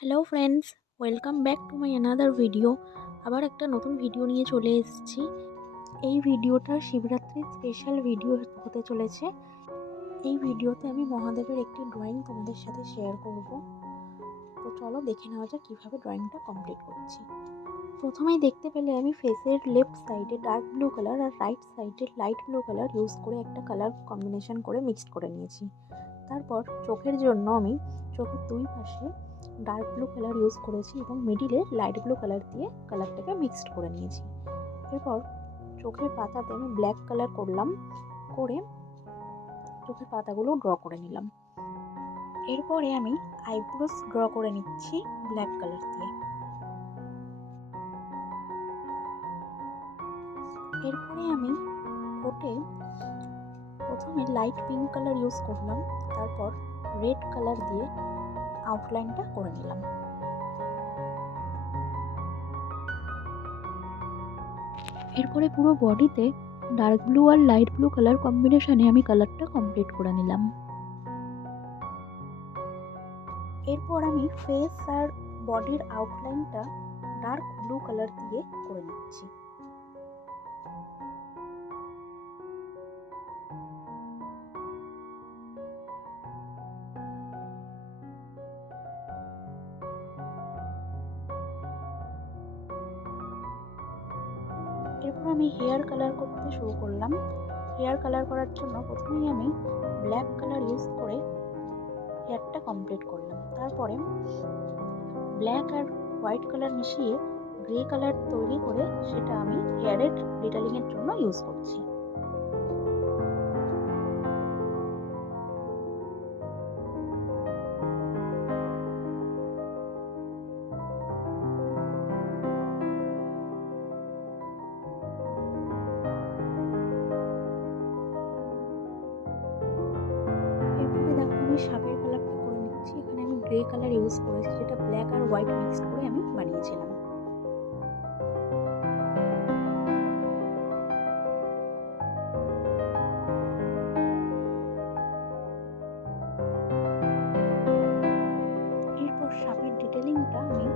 Hello friends, welcome back to my another video. আবার একটা নতুন ভিডিও নিয়ে চলে এসেছি। এই ভিডিওটা শিবরাত্রির স্পেশাল ভিডিও হতে চলেছে। এই ভিডিওতে আমি মহাদেবের একটি ড্রয়িং তোমাদের সাথে শেয়ার করব। তো চলো দেখে নেওয়া যাক কীভাবে ড্রয়িংটা কমপ্লিট করছি। প্রথমেই দেখতে পেলে আমি ফেসের লেফট সাইডে ডার্ক ব্লু কালার আর রাইট সাইডে লাইট ব্লু কালার ইউজ করে একটা কালার কম্বিনেশন করে মিক্সড করে নিয়েছি। তারপর চোখের জন্য আমি চোখের দুই পাশে ডার্ক ব্লু কালার ইউজ করেছি এবং মিডিলে লাইট ব্লু কালার দিয়ে কালারটাকে মিক্সড করে নিয়েছি। এরপর চোখের পাতাতে আমি ব্ল্যাক কালার করলাম, করে চোখের পাতাগুলো ড্র করে নিলাম। এরপরে আমি আইব্রোস ড্র করে নিচ্ছি ব্ল্যাক কালার দিয়ে। এরপরে আমি ঠোঁটে প্রথমে লাইট পিঙ্ক কালার ইউজ করলাম, তারপর রেড কালার দিয়ে আউটলাইনটা করে নিলাম। এরপরে পুরো বডিতে ডার্ক ব্লু আর লাইট ব্লু কালার কম্বিনেশনে আমি কালারটা কমপ্লিট করে নিলাম। এরপর আমি ফেস আর বডির আউটলাইনটা ডার্ক ব্লু কালার দিয়ে করে নিচ্ছি। এরপর আমি হেয়ার কালার করতে শুরু করলাম। হেয়ার কালার করার জন্য প্রথমেই আমি ব্ল্যাক কালার ইউজ করে হেয়ারটা কমপ্লিট করলাম। তারপরে ব্ল্যাক আর হোয়াইট কালার মিশিয়ে গ্রে কালার তৈরি করে সেটা আমি হেয়ারের ডিটেলিংয়ের জন্য ইউজ করছি। এরপরে দেখো আমি সাপের কালারটা করে নিচ্ছি। এখানে আমি গ্রে কালার ইউজ করেছি, যেটা ব্ল্যাক আর হোয়াইট মিক্সড করে আমি বানিয়েছিলাম। এরপর সাপের ডিটেলিংটা আমি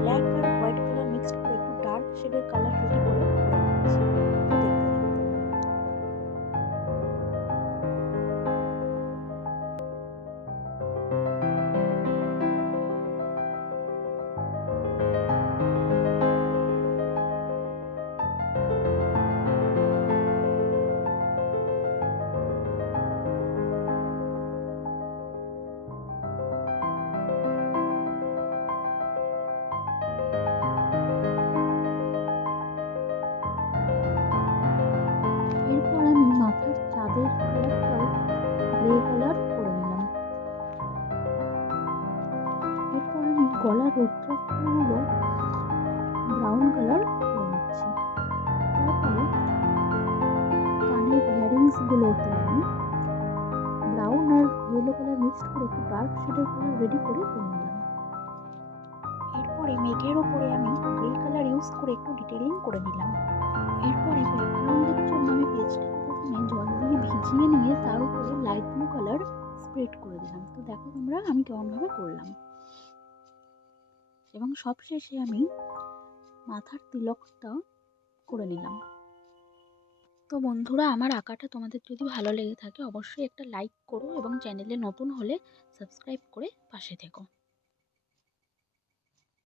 ব্ল্যাক আর হোয়াইট কালার মিক্সড করে একটু ডার্ক শেডের কালার রেডি করে নিচ্ছি। তো দেখতে এরপর আমি মাথার চাঁদের কালারটাও গ্রে কালার করে নিলাম। এরপর আমি গলার রুদ্রাক্ষগুলো ব্রাউন কালার করে নিচ্ছি। তারপরে কানের ইয়ারিংসগুলোতে আমি ব্রাউন আর ইয়েলো কালার মিক্সড করে একটু ডার্ক শেডের কালার রেডি করে নিলাম। এরপরে মেঘের ওপরে আমি গ্রে কালার ইউজ করে একটু ডিটেলিং করে নিলাম। এরপরে ব্যাকগ্রাউন্ডের জন্য আমি পেজটাকে প্রথমে জল দিয়ে ভিজিয়ে নিয়ে তার উপরে লাইট ব্লু কালার স্প্রেড করে দিলাম। তো দেখো তোমরা আমি কেমনভাবে করলাম। এবং সবশেষে আমি মাথার তিলকটা করে নিলাম। তো বন্ধুরা, আমার আঁকাটা তোমাদের যদি ভালো লেগে থাকে অবশ্যই একটা লাইক করো এবং চ্যানেলে নতুন হলে সাবস্ক্রাইব করে পাশে থেকো।